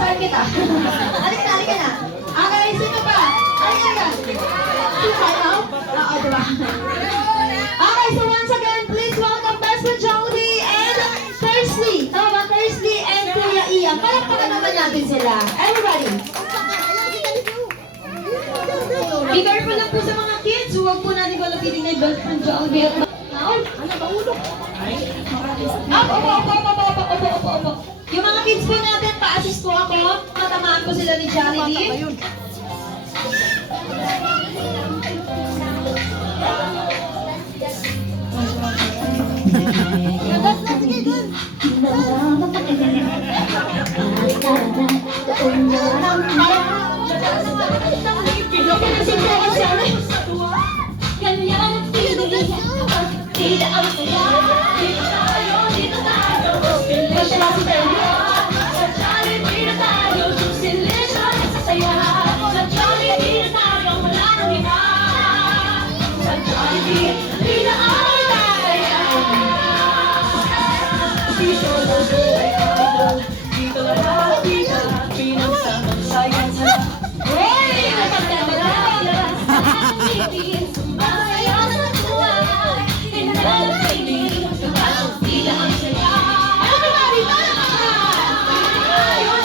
Saan kita? Halika na. Okay, sino pa? Halika na. Ikaw? Oo, diba? Okay, so once again, please welcome Pastor Jollibee and Thursday. Tama ba? Thursday and Kuya Ian. Palakpakan naman natin sila. Everybody. Be careful lang po sa mga kids. Huwag po natin palapitin na yung belt from Jollibee at Opo. Yung mga kids po natin, pa-assist po ako. Matamaan po sila ni Jollibee. Tidak ang saya, dito tayo, sa Jollibee na tayo, susilensya sa saya, sa Jollibee na tayo, wala nang iba, sa Jollibee, tidak ang saya. Dito lahat, pinagsamang saya sa hey! Napagdadala, pipin, sumasaya sa buhay, pinagdadala, tidak ang saya. Everybody, tayo,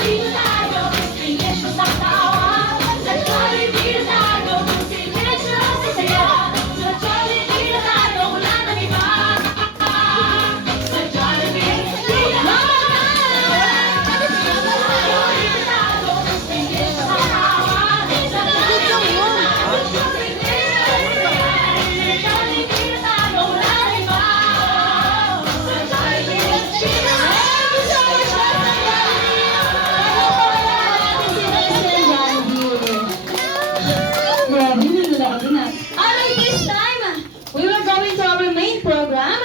dito tayo, silensyo sa tawa, sa Jollibee na tayo, silensyo sa saya, sa Jollibee na tayo, wala nang iba, sa Jollibee, tidak ang saya. Alright, this time, we will go into our main program.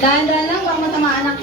Dahan-dahan lang, baka matamaan ang